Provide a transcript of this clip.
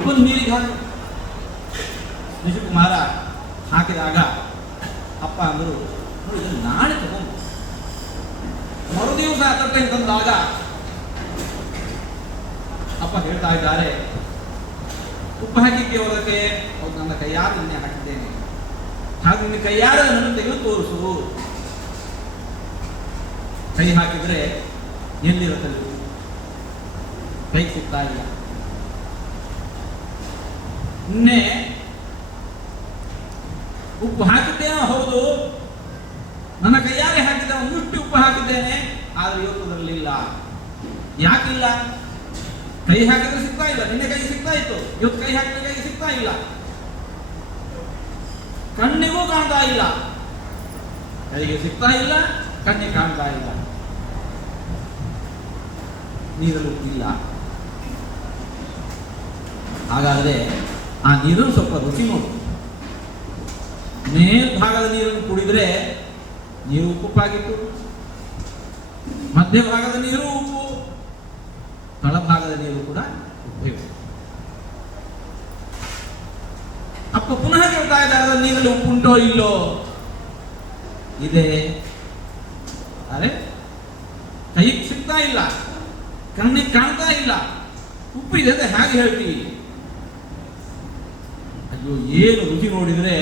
ಉಪ್ಪನ್ನು ನೀರಿಗೆ ಹಾಕಿ ನಿಜಕುಮಾರ ಹಾಕಿದಾಗ ಅಪ್ಪ ಅಂದರು, ನೋಡಿ ಇದನ್ನು ನಾಳೆ ತಗೊಂಡು ಮರುದಿವಸ ತಟ್ಟೆ ತಂದಾಗ ಅಪ್ಪ ಹೇಳ್ತಾ ಇದ್ದಾರೆ, ಉಪ್ಪು ಹಾಕಿದ್ದೆ ಹೊರಕ್ಕೆ, ಹೌದು ನನ್ನ ಕೈಯಾರ ನಿನ್ನೆ ಹಾಕಿದ್ದೇನೆ, ಹಾಗೆ ನಿನ್ನ ಕೈಯಾರ ನನ್ನ ತೆಗೆದು ತೋರಿಸು. ಕೈ ಹಾಕಿದ್ರೆ ಎಲ್ಲಿರುತ್ತಲ್ಲ, ಕೈ ಸಿಗ್ತಾ ಇಲ್ಲ. ನಿನ್ನೆ ಉಪ್ಪು ಹಾಕಿದ್ದೇನೋ ಹೌದು, ನನ್ನ ಕೈಯಾರೆ ಹಾಕಿದ್ದ ಮುಷ್ಟಿ ಉಪ್ಪು ಹಾಕಿದ್ದೇನೆ, ಆದ್ರೆ ಇವತ್ತು ಅದರಲ್ಲಿಲ್ಲ. ಯಾಕಿಲ್ಲ? ಕೈ ಹಾಕಿದ್ರೆ ಸಿಗ್ತಾ ಇಲ್ಲ. ನಿನ್ನೆ ಕೈ ಸಿಗ್ತಾ ಇತ್ತು, ಇವತ್ತು ಕೈ ಹಾಕಿದ್ರೆ ಕೈ ಸಿಗ್ತಾ ಇಲ್ಲ. ಕಣ್ಣಿಗೂ ಕಾಣ್ತಾ ಇಲ್ಲ, ಕೈಗೆ ಸಿಗ್ತಾ ಇಲ್ಲ, ಕಣ್ಣಿಗೆ ಕಾಣ್ತಾ ಇಲ್ಲ, ನೀರಲ್ಲೂ ಇಲ್ಲ. ಹಾಗಾದ್ರೆ ಆ ನೀರನ್ನು ಸ್ವಲ್ಪ ರುಚಿ ನೋಡಿ. ಮೇಲ್ಭಾಗದ ನೀರನ್ನು ಕುಡಿದ್ರೆ ನೀರು ಉಪ್ಪಾಗಿತ್ತು, ಮಧ್ಯಭಾಗದ ನೀರು ಉಪ್ಪು, ತಳಭಾಗದ ನೀರು ಕೂಡ ಉಪ್ಪು. ಅಪ್ಪ ಪುನಃ ಕೇಳ್ತಾ ಇದ್ದಾರೆ, ನೀರಲ್ಲಿ ಉಪ್ಪುಂಟೋ ಇಲ್ಲೋ? ಇದೆ. ಅರೆ ಕೈಗೆ ಸಿಗ್ತಾ ಇಲ್ಲ, ಕಣ್ಣಿಗೆ ಕಾಣ್ತಾ ಇಲ್ಲ, ಉಪ್ಪಿದೆ ಅಂತ ಹೇಗೆ ಹೇಳ್ತೀವಿ? ಅಯ್ಯೋ, ಏನು ರುಚಿ ನೋಡಿದ್ರೆ